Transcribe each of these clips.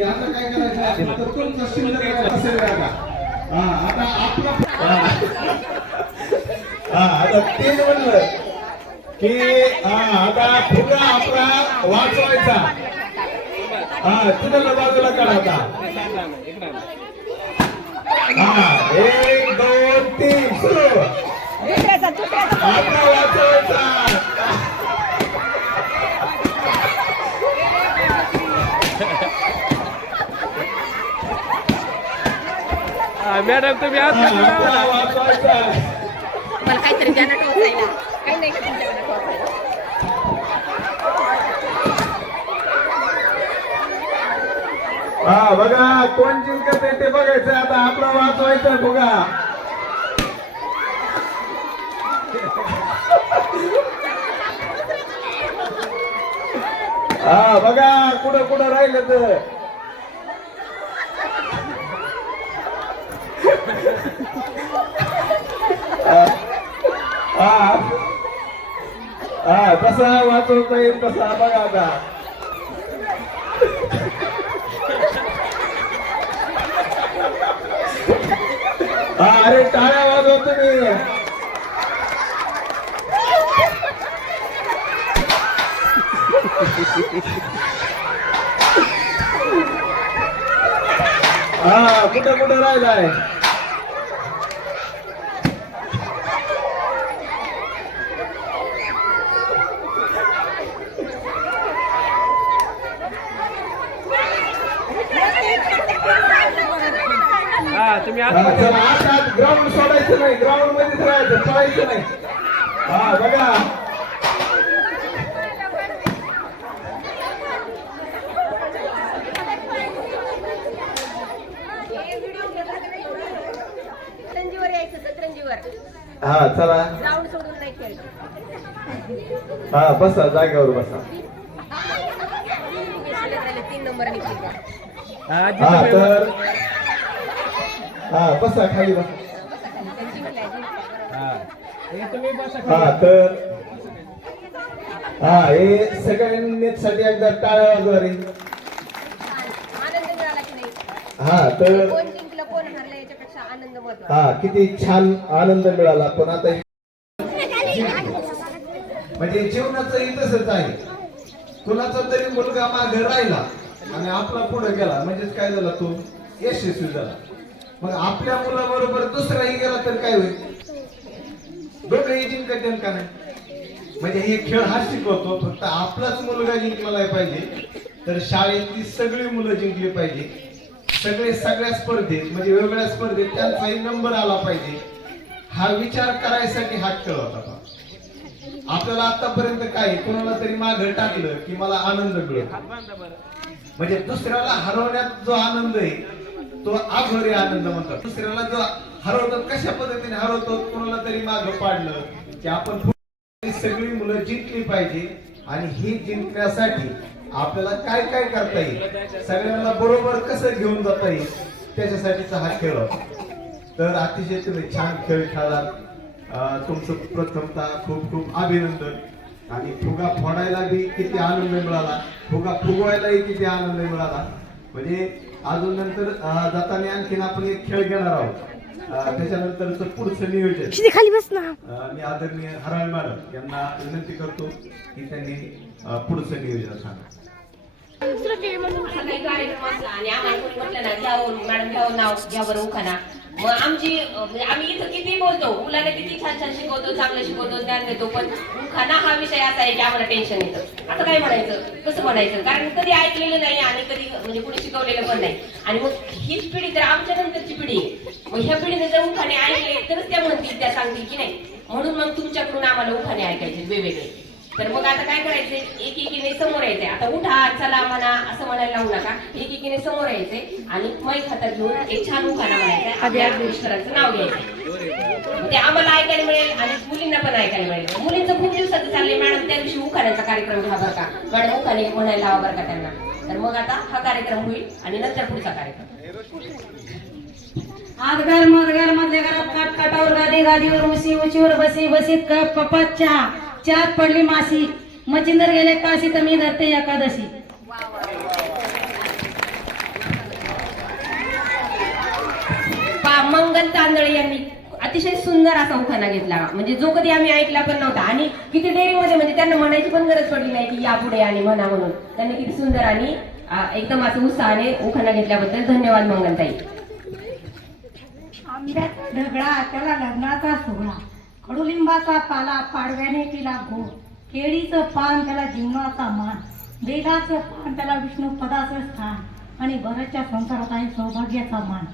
की आता काय करायचं? फक्त तुमचं शिल्लक राहिलं असेल का हा आता आपला हा आता ते म्हणलं की हा आता फुगा आपला वाचवायचा. हा तुला बाजूला काढा आता. हा एक दोन तीन सुरू. आपला वाचवायचा. मॅडम तुम्ही आज हा, मला काहीतरी टोचायला. काही नाही का तुमच्याकडे टोचायला? हा बघा कोण जिंकत आहे ते बघायचं. आता आपला वाचवायचं बघा. हा बघा कुठं कुठं राहिलं तर हा हा कसा वाचवता येईल तसा बघा आता. हा अरे टाळ्या वाजव तुम्ही. हा कुठं कुठं राहिलाय हा तुम्ही आज हा, चला आता ग्राउंड सोडायचं नाही ग्राउंड मध्येच राहायचं पळायचं नाही. हा बघा. हा चला. हा बसा जागेवर बसा. हा, तर हा बसा खाली बसा. हा. तर हा हे सगळ्यांनी साठी एकदा टाळ्या वाजवा रे. आनंद मिळाला की नाही हा तर हा किती छान आनंद मिळाला पण आता म्हणजे जीवनाचं ही तसंच आहे. कुणाचा तरी मुलगा मागे राहिला आणि आपला पुढे गेला. म्हणजेच काय झाला तो? यशस्वी झाला. मग आपल्या मुलाबरोबर दुसराही गेला तर काय होईल? दोघंही जिंकतील का नाही? म्हणजे हे खेळ हा शिकवतो फक्त आपलाच मुलगा जिंकला पाहिजे तर शाळेतली सगळी मुलं जिंकली पाहिजे. सगळे सगळ्या स्पर्धेत म्हणजे वेगवेगळ्या स्पर्धेत त्यांचाही नंबर आला पाहिजे. हा विचार करायसाठी हा खेळ होता. आपल्याला आतापर्यंत काय कोणाला तरी मागे टाकलं की मला आनंद मिळतो. म्हणजे दुसऱ्याला हरवण्यात जो आनंद आहे तो आघोरी आनंद म्हणतात दुसऱ्याला जो हरवतात कशा पद्धतीने हरवतो कोणाला तरी मागं पाडलं की आपण सगळी मुलं जिंकली पाहिजे. आणि ही जिंकण्यासाठी आपल्याला काय काय करता येईल? सगळ्यांना बरोबर कसं घेऊन जाता येईल? त्याच्यासाठीचा हा खेळ तर अतिशय तुम्ही छान खेळ खेळाल तुमचं प्रथमतः खूप खूप अभिनंदन. आणि फुगा फोडायला बी किती आनंद मिळाला. फुगा फुगवायलाही किती आनंद मिळाला. म्हणजे अजून नंतर जाताना आणखीन आपण एक खेळ घेणार आहोत. अं, त्याच्यानंतरचं पुढचं नियोजन. खाली बस ना. मी आदरणीय हराळ मॅडम यांना विनंती करतो की त्यांनी पुढचं नियोजन सांगा. असं काही कार्यक्रम असला आणि आम्हाला कोणी म्हटलं ना घ्यावं मॅडम घ्यावं नाव घ्या बरं उखाना. आमची म्हणजे आम्ही इथं किती बोलतो? मुलांना किती छान छान शिकवतो चांगलं शिकवतो ज्ञान देतो पण खाना हा विषय असा आहे की आम्हाला टेन्शन येतं. आता काय म्हणायचं? कसं म्हणायचं? कारण कधी ऐकलेलं नाही आणि कधी म्हणजे कुणी शिकवलेलं पण नाही. आणि मग हीच पिढी तर आमच्या नंतरची पिढी आहे. मग ह्या पिढीने जर उखाणे ऐकले तरच त्या म्हणतील त्या सांगतील की नाही. म्हणून मग तुमच्याकडून आम्हाला उखाणे ऐकायचे वेगवेगळे. तर मग आता काय करायचंय? एकेकीने समोर यायचंय. आता उठा चला म्हणा असं म्हणायला लावू नका. एकेकीने समोर यायचंय आणि माईक हातात घेऊन एक छान उखाणा म्हणायचा नाव घ्यायचं ते आम्हाला ऐकायला मिळेल आणि मुलींना पण ऐकायला मिळेल. मुलींचं खूप दिवसाचं चाललंय मॅडम. त्या दिवशी उखाण्याचा कार्यक्रम घ्या बरं का. मॅडम उखाणे म्हणायला हवा बरं का त्यांना. तर मग आता हा कार्यक्रम होईल आणि नंतर पुढचा कार्यक्रम. आदगार मदगार मधल्या घरात काट काटावर गादी गादीवर उशी उशीवर बसी बसीत कप कपात चहा. चार पडली मासी. मचिंदर गेले काशी तर मी धरते एकादशी. मंगल तांदळे यांनी अतिशय सुंदर असा उखाना घेतला. म्हणजे जो कधी आम्ही ऐकला पण नव्हता. आणि किती डेअरीमध्ये म्हणजे त्यांना म्हणायची पण गरज पडली नाही की यापुढे आणि म्हणा म्हणून. त्यांनी किती सुंदर आणि एकदम असं उत्साहाने उखाणा घेतल्याबद्दल धन्यवाद मंगलताई. आंब्याचा ढगळा त्याला लग्नाचा सोहळा. कडुलिंबाचा पाला पाडव्याने केला गोड केळीचं पान त्याला जीवनाचा मान. बेलाचं पान त्याला विष्णू पदाचं स्थान. आणि बऱ्याचशा संसारात आहे सौभाग्याचा मान.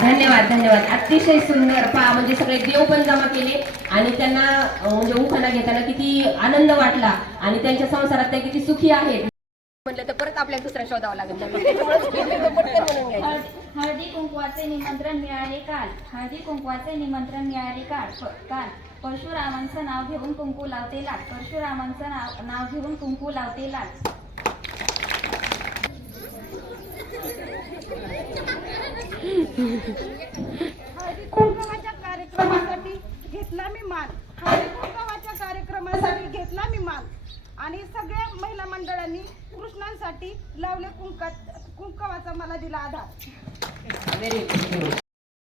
धन्यवाद धन्यवाद. अतिशय सुंदर. पहा म्हणजे सगळे देव पण जमा केले आणि त्यांना म्हणजे उखाणा घेताना किती आनंद वाटला आणि त्यांच्या संसारात त्या किती सुखी आहेत. म्हटलं तर परत आपल्याला दुसरा शोधावा लागेल. त्याच्यामुळे पटकन म्हणून घ्यायचं. हळद- हळदी कुंकवाचे निमंत्रण मिळाले काल. हळदी कुंकवाचे निमंत्रण मिळाले काल. प- काल. परशुरामांचं नाव घेऊन कुंकू लावते लाट परशुरामांचं नाव नाव घेऊन कुंकू लावते लाट कुंकवाच्या कार्यक्रमासाठी घेतला मी माल हळदी कुंकवाच्या कार्यक्रमासाठी घेतला मी माल आणि सगळ्या महिला मंडळांनी कृष्णांसाठी लावले कुंकात कुंकवाचा मला दिला आधार.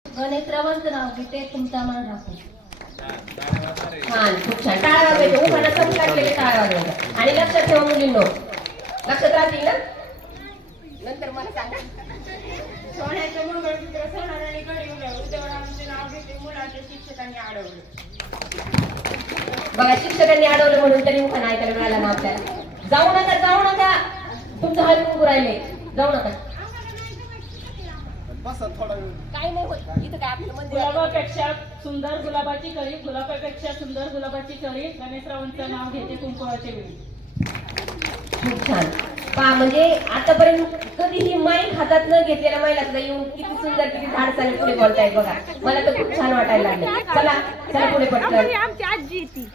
गणेशरावांचं नाव घेते तुमचा मान राखून छान खूप छान. केले वाजवायच्या आणि लक्षात ठेवा मुलींनो. लक्षात राहतील ना? नंतर मला सांगा. सोन्याच्या मंगळसूत्र सोनाराने उद्योगांचे नाव घेते मुलाच्या शिक्षकांनी अडवलं बघा शिक्षकांनी अडवलं म्हणून तरी उखाणा ऐकायला मिळाला ना आपल्याला जाऊ नका जाऊ नका. तुमचं हात उभं राहिले. जाऊ नका. काही नाही होत. इथं काय आपलं. गुलाबापेक्षा सुंदर गुलाबाची कळी गुलाबापेक्षा सुंदर गुलाबाची कळी. गणेशरावांचं नाव घेते कुंकवाच्या वेळी. खूप छान. पहा म्हणजे आतापर्यंत कधीही माईक हातात न घेतलेल्या महिला सुद्धा येऊन किती सुंदर किती धाडसाने पुढे बोलतायत बघा. मला तर खूप छान वाटायला लागले. चला चला पुढे पटकन. आमची आजी ती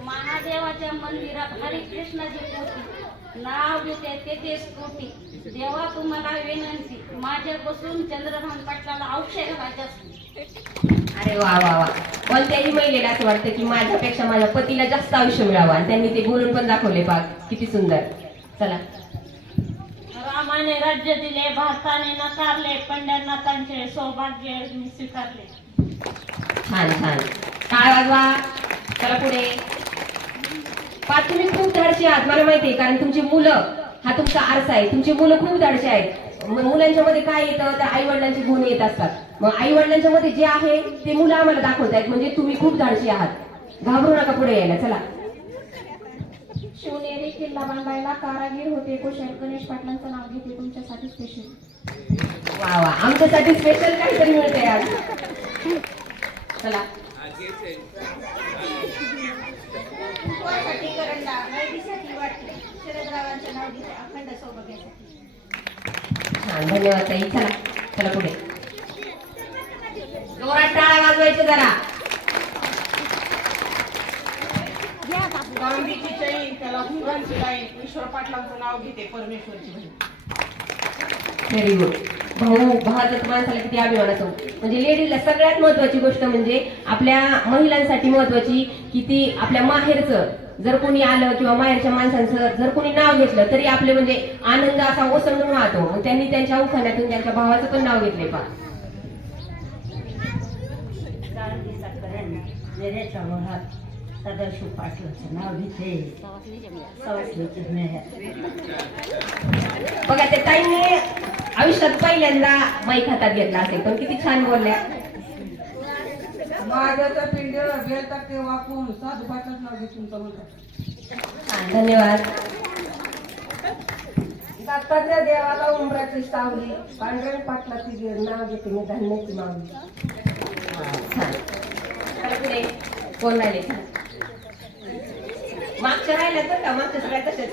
महादेवाच्या मंदिरात हरिकृष्णाची पोथी नाव घेते तेथे स्फूर्ती देवा तुम्हाला विनंती. माझ्यापासून चंद्रभान पाटलाला औषध घालायचं अरे वा वा वा. कोणत्याही महिलेला असं वाटतं की माझ्यापेक्षा माझ्या पतीला जास्त आयुष्य मिळावं आणि त्यांनी ते बोलून पण दाखवले पाक किती सुंदर. चला. रामाने राज्य दिले भारताने नकारले पंढरनाथांचे सौभाग्य मी स्वीकारले. छान छान. टाळ वाजवा? चला पुढे. पाच तुम्ही खूप धाडशी आहात मला माहिती आहे कारण तुमची मुलं हा तुमचा आरसा आहे. तुमची मुलं खूप धाडशी आहेत. मुलांच्या मध्ये काय येतं? तर आई वडिलांचे गुण येत असतात. मग आई वडिलांच्या मध्ये जे आहे ते मुलं आम्हाला दाखवतायत. म्हणजे तुम्ही खूप धाडशी आहात. घाबरू नका पुढे यायला. चला. शिवनेरी किल्ला बांधायला कारागीर होते. कुशल गणेश पाटलांचं नाव घेते. तुमच्यासाठी स्पेशल वा वा. आमच्यासाठी स्पेशल काहीतरी मिळतंय आज. चला. छान. धन्यवाद ताई. चला. चला पुढे. जोरात टाळा वाजवायचे जरा. गांधीची चैन त्याला हुंगांची लाईन ईश्वर पाटलांचं नाव घेते परमेश्वरची व्हेरी गुड भाऊ भावाचं माणसाला किती अभिमानाचं म्हणजे लेडीजला सगळ्यात महत्वाची गोष्ट म्हणजे आपल्या महिलांसाठी महत्वाची की ती आपल्या माहेरचं जर कोणी आलं किंवा माहेरच्या माणसांचं जर कोणी नाव घेतलं तरी आपले म्हणजे आनंद असा ओसंडून वाहतो. मग त्यांनी त्यांच्या उखाण्यातून त्यांच्या भावाचं पण नाव घेतलंय पा गांधीचा नाव घेते बघा ते ताईने आयुष्यात पहिल्यांदा माईक हातात घेतला असेल पण किती छान बोलल्या. माझ्याचा पिंड बेल टाकते वाकून साधू पाटलाच नाव घेत तुमचं म्हणतात छान धन्यवाद. दत्ताच्या देवाला उमराची सावली पांढऱ्या पाटलाची नाव घेते मी धान्याची मावली. पुढे कोण राहिले मागच्या राहिल्या तर का मागच्या सगळ्या तशाच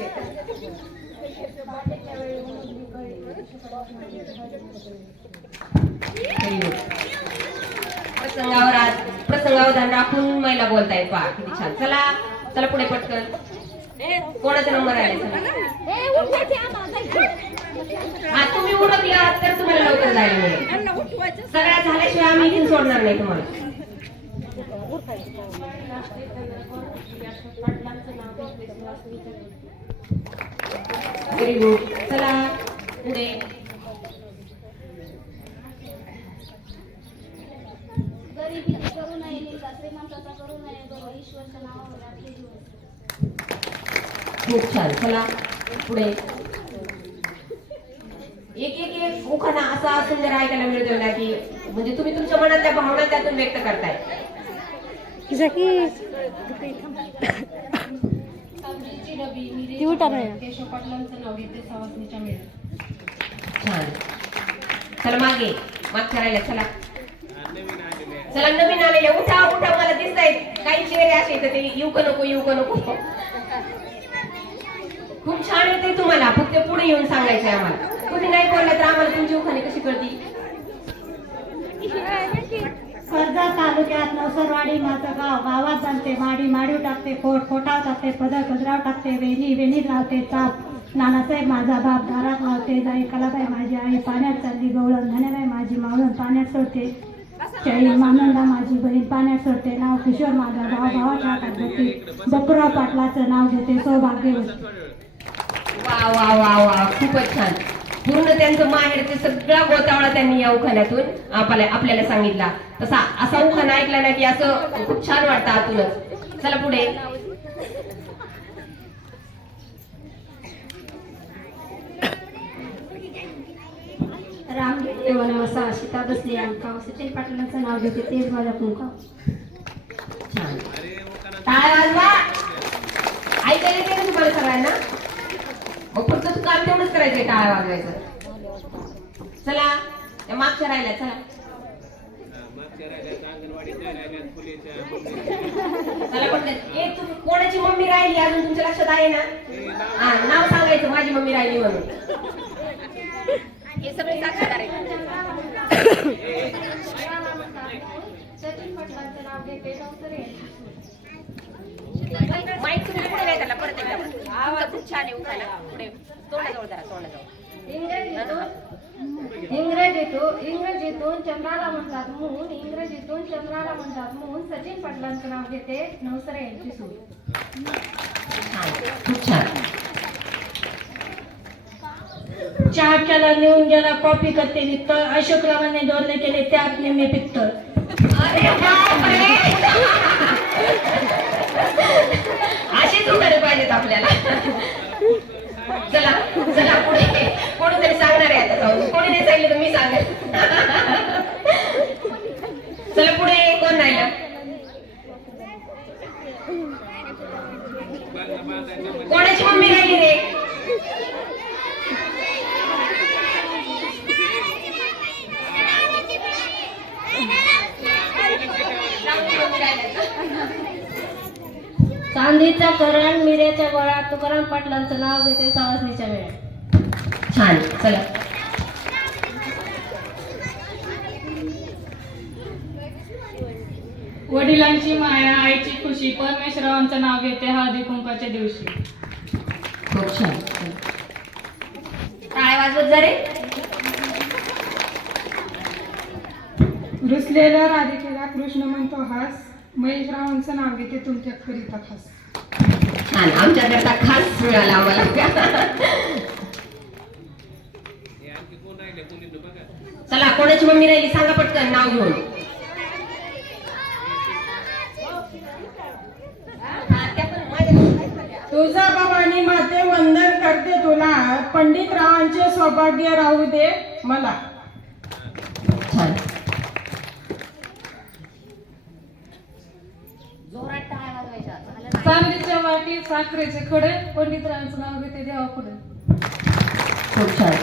प्रसंगावर आज प्रसंगावधान राखून महिला बोलतायत पहा किती छान. चला चला पुढे पटकन. कोणाचा नंबर आहे? हा तुम्ही उडकला तर तुम्हाला लवकर जायला मिळेल. सगळ्या झाल्याशिवाय आम्ही सोडणार नाही तुम्हाला असते त्यांना पाटलांचं नाव घेते सुहासिनीच्या घरी. व्हेरी गुड चला पुढे गरिबी करू नये श्रीमंताचा करू नये ईश्वरच्या नावावर आपले खूप छान. चला पुढे. एक एक एक उखाणा असा सुंदर ऐकायला मिळतो ना की म्हणजे तुम्ही तुमच्या मनातल्या भावना त्यातून व्यक्त करताय. चला. मागे. मागच्या राहिल्या चला. चला नवीन आलेले उठा उठा मला दिसत आहेत काही चेहरे असे तर ते येऊ का नको येऊ का नको? खूप छान येते तुम्हाला. फक्त पुढे येऊन सांगायचंय आम्हाला. तुम्ही नाही बोलला तर आम्हाला तुमची उखाणे कशी कळती कर्जत तालुक्यात नवसरवाडी माझं गाव. गावात चालते माडी माडीव टाकते खोट खोटाव टाकते पदर पदराव टाकते वेणी वेणी लावते चाप. नानासाहेब माझा बाप दारात लावते जाई कलाबाई माझी आई पाण्यात चालली गवळण धन्याबाई माझी मावळण पाण्यात सोडते. चळी मानंदा माझी बहीण पाण्यात सोडते नाव किशोर माझा भाव भावाच्या हातात बघते बकुराव पाटलाचं नाव घेते सौभाग्य वा वा वा वा खूपच छान. पूर्ण त्यांचं माहेर ते सगळा गोतावळा त्यांनी या उखाण्यातून आपल्याला आपल्याला सांगितला. तसा असा उखाणा ऐकला ना की असं खूप छान वाटतं आतूनच. चला पुढे. राम घेते वनवासा सीता बसली अंकाव सचिन पाटलांचं नाव घेते तेच माझ्या कुंकाव छान. वाजवा. ऐकायला तुम्हाला सगळ्यांना? मग फक्त तू काम तेवढंच करायचंय टाळ्या वाजवायचं चला त्या मागच्या राहिल्या चला चला कोणाची मम्मी राहिली अजून तुमच्या लक्षात आहे ना हा नाव सांगायचं माझी मम्मी राहिली म्हणून हे सगळे आहेत सचिन पाटलांचं नाव घेते नवसरे माईक तुम्ही पुढे नाही त्याला परत एकदा. आवाज खूप छान आहे पुढे. तोंडाजवळ जरा तोंडाजवळ. इंग्रजीतून इंग्रजीतून इंग्रजीतून चंद्राला म्हणतात मून इंग्रजीतून चंद्राला म्हणतात मून सचिन पाटलांचं नाव घेते नवसरे यांची सूट खूप छान. चहा केला नेऊन गेला कॉफी करते निघत अशोकरावांनी दोरले केले त्यात निम्मे पित्त. अरे आपल्याला. चला चला पुढे. कोणीतरी सांगणार आहे आता जाऊन. कोणी नाही सांगितलं तर मी सांगेल चला पुढे कोण राहिलं? कोणाची मम्मी राहिली रे? मम्मी. राहिली. चांदीचा करण मिऱ्याच्या गोळ्यात तुकाराम पाटलांचं नाव घेते सवासनीच्या वेळेत छान चला. वडिलांची माया आईची खुशी परमेश्वरावांचं नाव घेते हळदी कुंकाच्या दिवशी. खूप छान. टाळ्या वाजवत जा रे? रुसलेल्या राधिकेला कृष्ण म्हणतो हास. महेशरावांचं नाव घेते तुमच्या करिता खास. छान आमच्याकरता खास मिळाला आम्हाला. चला कोणाची मम्मी राहिली सांगा पटकन नाव घेऊन. त्या पण माझ्या- तुझा भवानी माते वंदन करते तुला. पंडित रावांचे सौभाग्य राहू दे मला. छान. चांदीच्या वाटी साखरेचे खडे पंडितरावांचं नाव घेते देवा पुढे. खूप छान.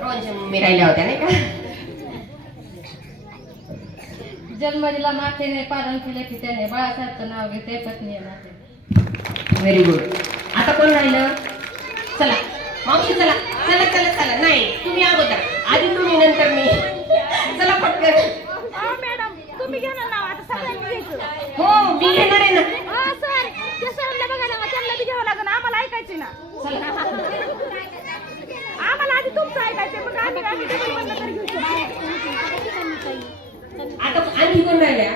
रोहनच्या मम्मी राहिल्या होत्या नाही का? जन्मदिला मातेने पालन केले की त्याने बाळासाहेबचं नाव घेते पत्नी नाते. व्हेरी गुड आता कोण राहिलं? चला. मावशी चला. चला चला चला. नाही तुम्ही अगोदर. आधी तुम्ही नंतर मी. चला पटकन. मॅडम तुम्ही घ्या ना नाव आता सगळ्यांनी घ्यायचं हो मी घेणार आहे ना. सर त्या सरांना बघा ना त्यांना बी घ्यावं लागेल. आम्हाला ऐकायचे ना. आम्हाला आधी तुमचं ऐकायचं मग आम्ही आम्ही तर घेऊ. आता आणखी कोण राहिल्या?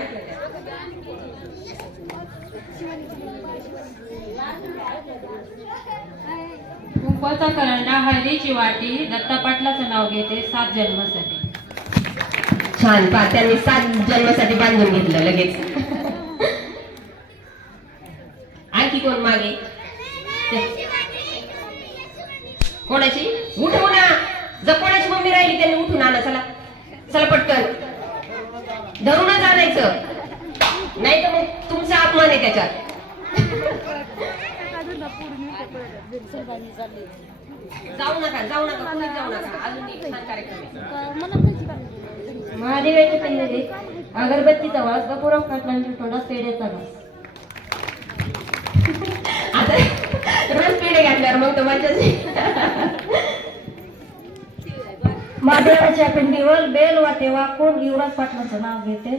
कुंकवाचा करंडा हळदीची वाटी दत्ता पाटलाचं नाव घेते सात जन्मासाठी. छान. पा त्यांनी सात जन्मासाठी बांधून घेतलं लगेच आणखी कोण मागे? कोणाची उठवू ना. जर कोणाची मम्मी राहिली त्यांनी उठून आणा. चला. चला पटकन. धरूनच आणायचं. नाही तर मग तुमचा अपमान आहे त्याच्यात. जाऊ नका जाऊ नका जाऊ नका. अजून एक छान कार्यक्रम आहे. महादेवाची पंढरी अगरबत्तीचा वास गपुराव पाटलांच्या थोडा पेढ्याचा वास रोज पेढे घातल्यावर मग तो मजाच. महादेवाच्या पिंडीवर बेल वाटे वाकून युवराज पाटलाचं नाव घेते?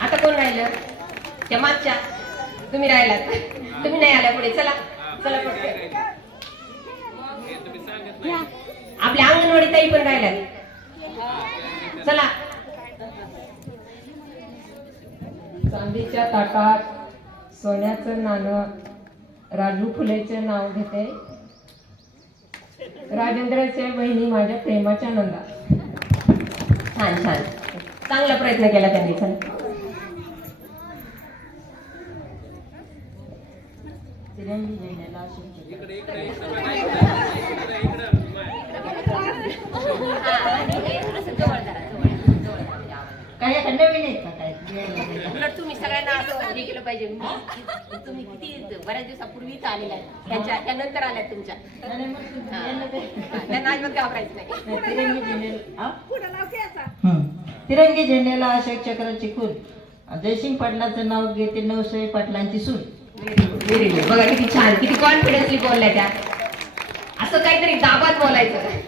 आता कोण राहिलं? त्या मागच्या. तुम्ही राहिलात. तुम्ही नाही आल्या पुढे. चला. चला. आपल्या अंगणवाडी ताई पण राहिल्यात. चला. चांदीच्या ताटात सोन्याचं नाणं राजू फुलेचे नाव घेते. राजेंद्रच्या बहिणी माझ्या प्रेमाच्या नंदा. छान छान. चांगला प्रयत्न केला त्यांनी चला काय नवीन आहेत का काय? उलट तुम्ही सगळ्यांना असं हे केलं पाहिजे. तुम्ही किती बऱ्याच दिवसापूर्वी आलेल्या आहेत त्यांच्या त्यानंतर आल्यात तुमच्या. त्यांना अजिबात घाबरायचं नाही. तिरंगी झेंड्याला अशोक चक्राची खून. जयसिंग पाटलाचं नाव घेते नवसाई पाटलांची सून. बघा किती छान किती कॉन्फिडन्सली बोलल्या त्या. असं काहीतरी दाबात बोलायचं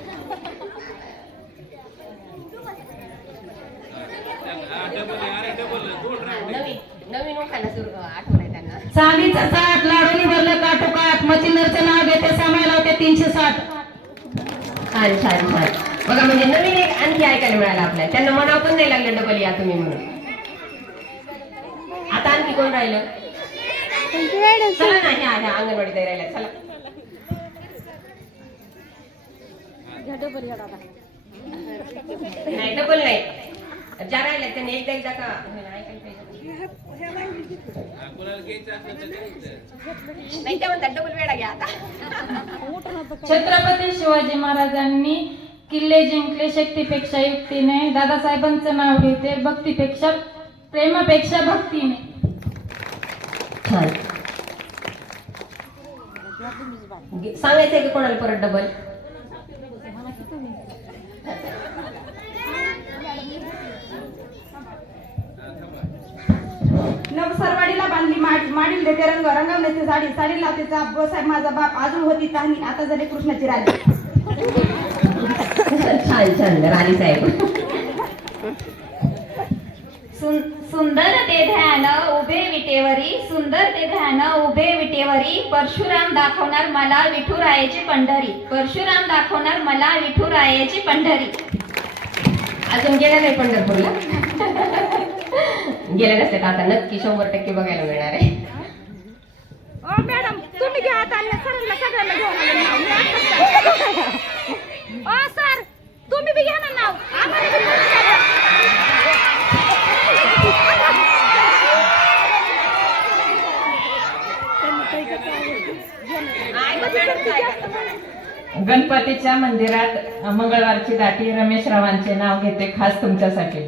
हा, नवीन नवीन उखाणा सुरू आठवलाय त्यांना चांदीचा साठ लाडूनी भरलं काटोकाट मचिंदरचं नाव घेते सामायला होते तीनशे साठ. छान छान छान. बघा म्हणजे नवीन एक आणखी ऐकायला मिळालं आपल्याला. त्यांना मनाव पण नाही लागलं डबल या तुम्ही म्हणून. आता आणखी कोण राहिलं? चला ना ह्या ह्या अंगणवाडी राहिल्या. चला. नाही डबल नाही. ज्या राहिल्या त्यांनी एकदा एकदा का ऐकायला पाहिजे. नाही त्या म्हणतात डबल वेळा घ्या आता. छत्रपती शिवाजी महाराजांनी किल्ले जिंकले शक्तीपेक्षा युक्तीने. दादासाहेबांचं नाव घेते भक्तीपेक्षा प्रेमापेक्षा भक्तीने. छान. सांगायचंय की कोणाला परत डबल नवसरवाडीला बांधली माडी माडील देते रंग रंगवण्याची साडी साडी लावते चाप साहेब माझा बाप अजून होती तहानी आता झाली कृष्णाची राणी. छान छान राणी साहेब. सुंदर ते ध्यान उभे विटेवरी सुंदर ते ध्यान उभे विटेवरी परशुराम दाखवणार मला विठुरायाची पंढरी. परशुराम दाखवणार मला विठुरायाची पंढरी. अजून गेल्या नाही पंढरपूरला? गेल्या नसते तर आता नक्की शंभर टक्के बघायला मिळणार आहे ओ मॅडम तुम्ही घ्या आता सरांना सगळ्यांना घेऊन. ओ सर बी घ्या ना नाव. गणपतीच्या मंदिरात मंगळवारची दाटी रमेश रावांचे नाव घेते खास तुमच्यासाठी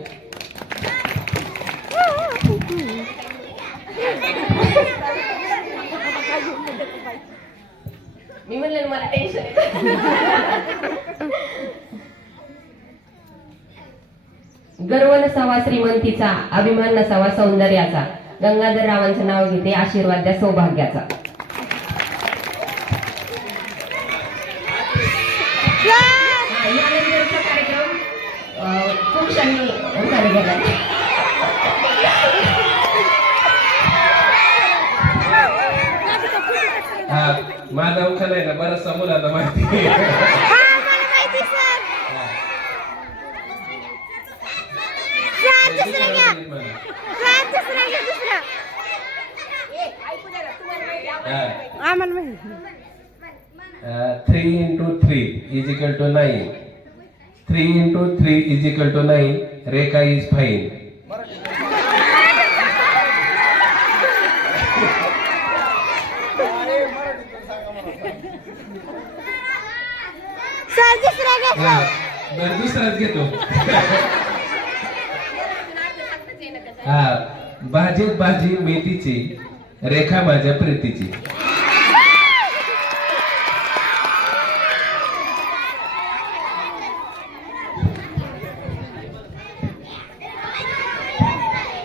मी म्हणलं मला टेन्शन गर्व नसावा श्रीमंतीचा अभिमान नसावा सौंदर्याचा. गंगाधर रावांचं नाव घेते आशीर्वाद द्या सौभाग्याचा. कार्यक्रम अं, माझा उखाना आहे ना बराचसा मुलांना माहिती आहे. Three into three is equal two nine three into three is equal two nine Rekha is fine बरं दुसराच घेतो. हा भाजीत भाजी मेथीची. रेखा माझ्या प्रीतीची.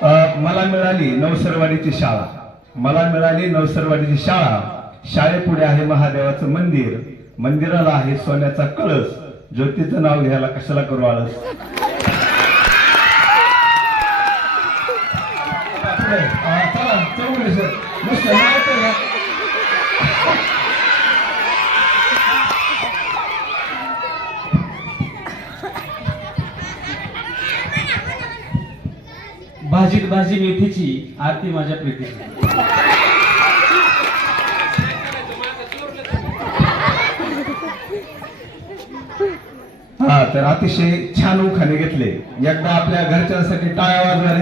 अ, मला मिळाली नवसरवाडीची शाळा. मला मिळाली नवसरवाडीची शाळा. शाळेपुढे आहे महादेवाचं मंदिर. मंदिराला आहे सोन्याचा कळस. ज्योतीचं नाव घ्यायला कशाला करू आळस? भाजीत भाजी मेथीची आरती माझ्या प्रीतीची. हा तर अतिशय छान उखाने घेतले. एकदा आपल्या घरच्यांसाठी टाळ्या वाजणारे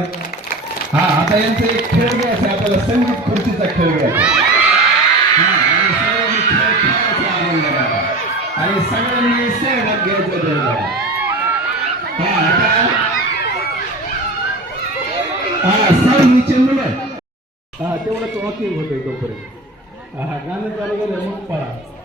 हा आता यांचे एक खेळ घ्यायचा आपल्याला संगीत खुर्चीचा खेळ घ्यायचा. आणि सगळ्यांनी सहभाग घ्यायचा हा आता मुलं. हा तेवढंच वॉकिंग होतंय तोपर्यंत. हा गाणं चालू झालं मग पळा.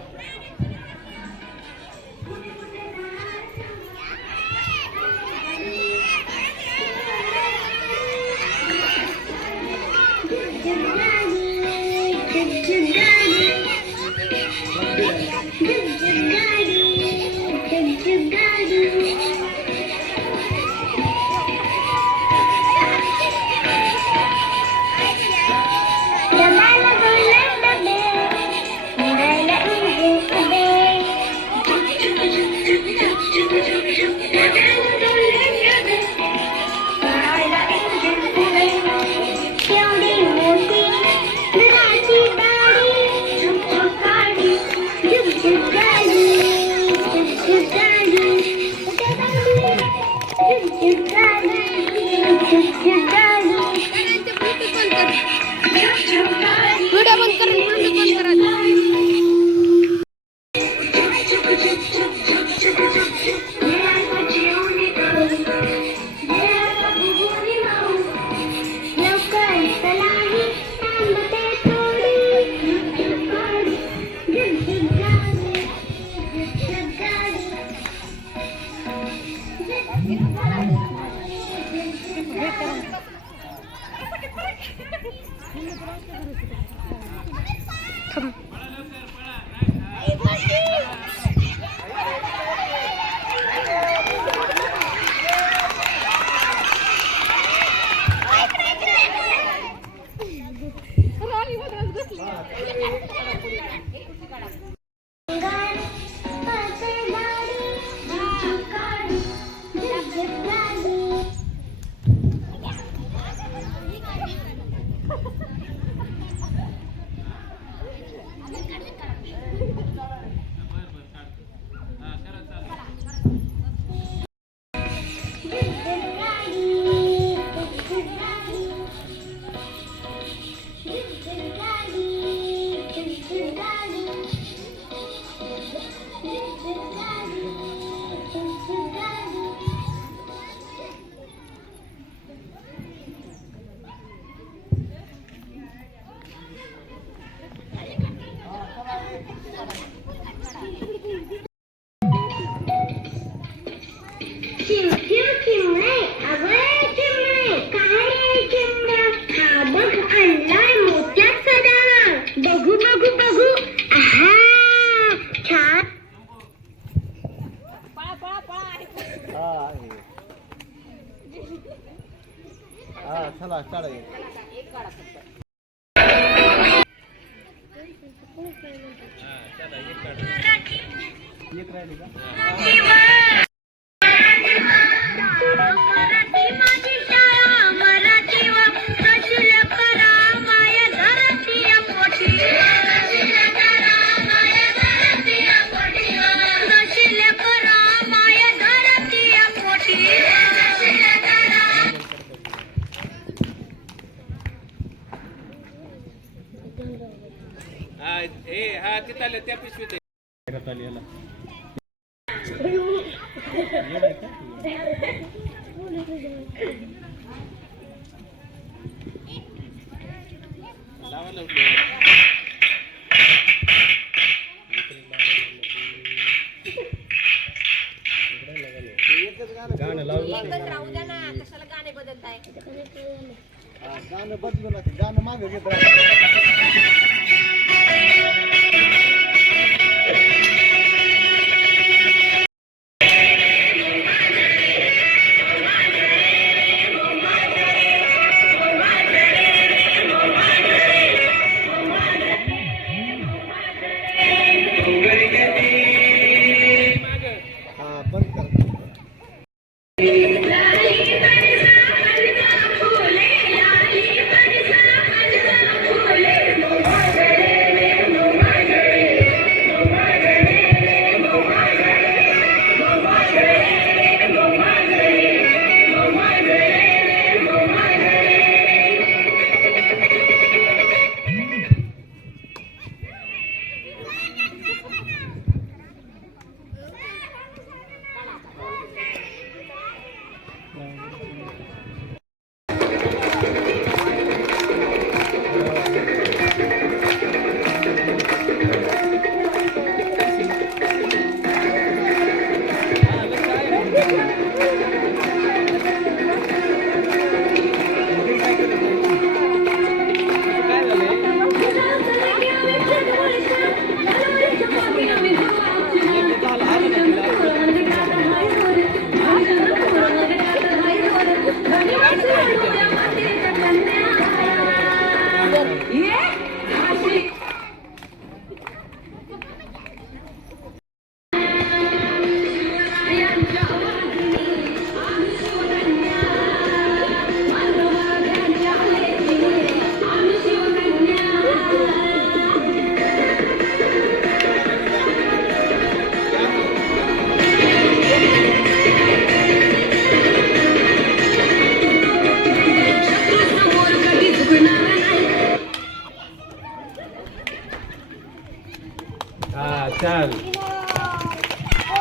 एक राहिले का? गाणं बदलू नका गाणं मागे घेत राहा.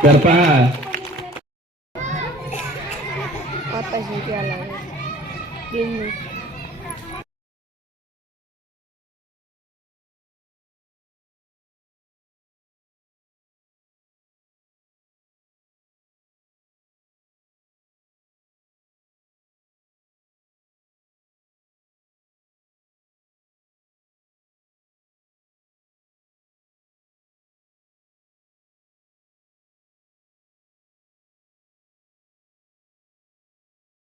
तर पहा